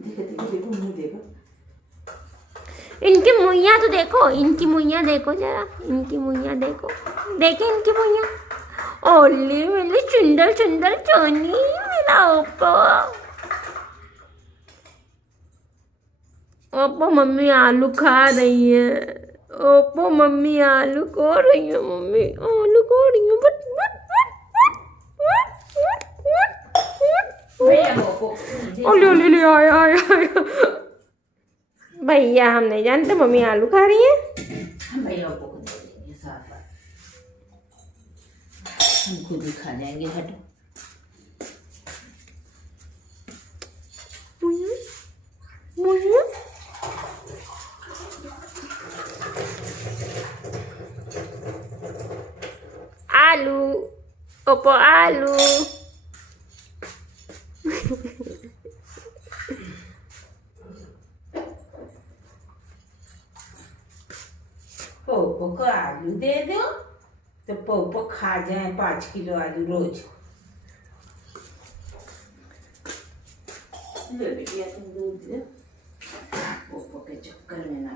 देखो देखो देखो मुंह देखो। इनकी मुइयाँ तो देखो, इनकी मुइयाँ देखो जरा, इनकी मुइयाँ देखो, देखे इनकी मुइयाँ। ओले मेरे सुंदर सुंदर चोनी, मेरा ओप्पो। ओप्पो मम्मी आलू खा रही है। ओप्पो मम्मी आलू खा रही है, मम्मी आलू खा रही है। बट भैया को ओले ओले ले आया आया आया। भैया हम नहीं जानते, मम्मी आलू खा रही है। हम भैया को दे देंगे साथ साथ, हम खुद ही खा जाएंगे। हटो आलू, ओप्पो आलू। पोपो को आलू दे दो तो पोपो खा जाए 5 किलो आलू रोज। ले बिटिया तुम दूध दे, पोपो के चक्कर में ना